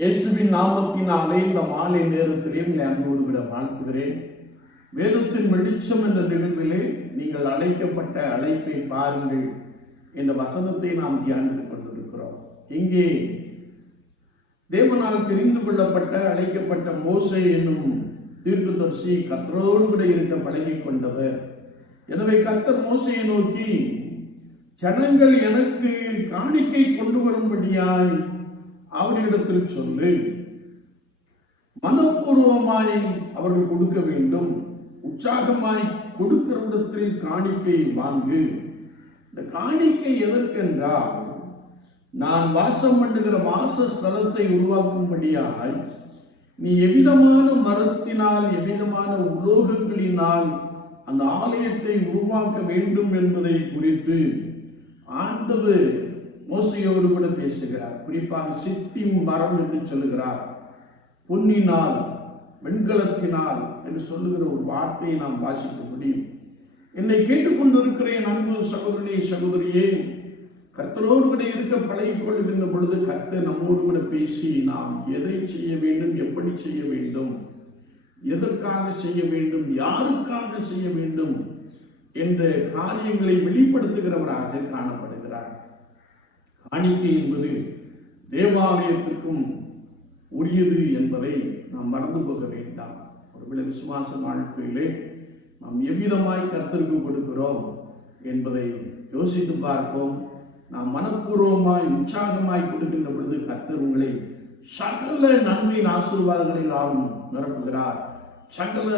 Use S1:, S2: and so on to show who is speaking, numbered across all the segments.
S1: இயேசுவின் நாமத்தினாலே இந்த மாலை நேரத்திலே உங்களை அன்போடு விட வாழ்த்துகிறேன். வேதத்தின் வெளிச்சம் என்ற நிகழ்விலே நீங்கள் அழைக்கப்பட்ட அழைப்பை பாருங்கள் என்ற வசனத்தை நாம் தியானித்துக் கொண்டிருக்கிறோம். இங்கே தேவனால் தெரிந்து கொள்ளப்பட்ட அழைக்கப்பட்ட மோசை என்னும் தீர்க்கதரிசி கத்தரோடு கூட இருக்க பழகி கொண்டவர். எனவே கத்தர் மோசையை நோக்கி ஜனங்கள் எனக்கு காணிக்கை கொண்டு வரும்படியாய் அவரிடத்தில் சொல்லு. மனப்பூர்வமாய் அவர்கள் கொடுக்க வேண்டும். உற்சாகமாய் கொடுக்கிற இடத்தில் காணிக்கை வாங்கு. இந்த காணிக்கை எதற்கென்றால் நான் வாசம் பண்ணுகிற வாசஸ்தலத்தை உருவாக்கும்படியாய் நீ எவ்விதமான மரத்தினால் எவ்விதமான உலோகங்களினால் அந்த ஆலயத்தை உருவாக்க வேண்டும் என்பதை குறித்து ஆண்டவர் மோசையோடு கூட பேசுகிறார். குறிப்பாக சித்தி மரம் என்று சொல்லுகிறார். பொன்னினால் வெண்கலத்தினால் என்று சொல்லுகிற ஒரு வார்த்தையை நாம் வாசிக்க முடியும். என்னை கேட்டுக்கொண்டிருக்கிறேன் அன்பு சகோதரனே சகோதரியே. கர்த்தரோடு கூட இருக்க பழகிக்கொள்கின்ற பொழுது கர்த்தர் நம்மோடு கூட பேசி நாம் எதை செய்ய வேண்டும் எப்படி செய்ய வேண்டும் எதற்காக செய்ய வேண்டும் யாருக்காக செய்ய வேண்டும் என்ற காரியங்களை வெளிப்படுத்துகிறவராக காணப்படுகிறார். காணிக்கை என்பது தேவாலயத்திற்கும் உரியது என்பதை நாம் மறந்து போக வேண்டாம். ஒருவேளை விசுவாச வாழ்க்கையிலே நாம் எவ்விதமாய் கர்த்தருக்கு கொடுக்கிறோம் என்பதை யோசித்து பார்ப்போம். நாம் மனப்பூர்வமாய் உற்சாகமாய் கொடுக்கின்ற பொழுது கர்த்தர் உங்களை சகல நன்மையின் ஆசீர்வாதங்களில் நிரப்புகிறார். சகல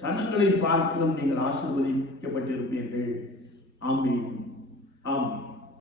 S1: சனங்களை பார்க்கலும் நீங்கள் ஆசீர்வதிக்கப்பட்டிருப்பீர்கள்.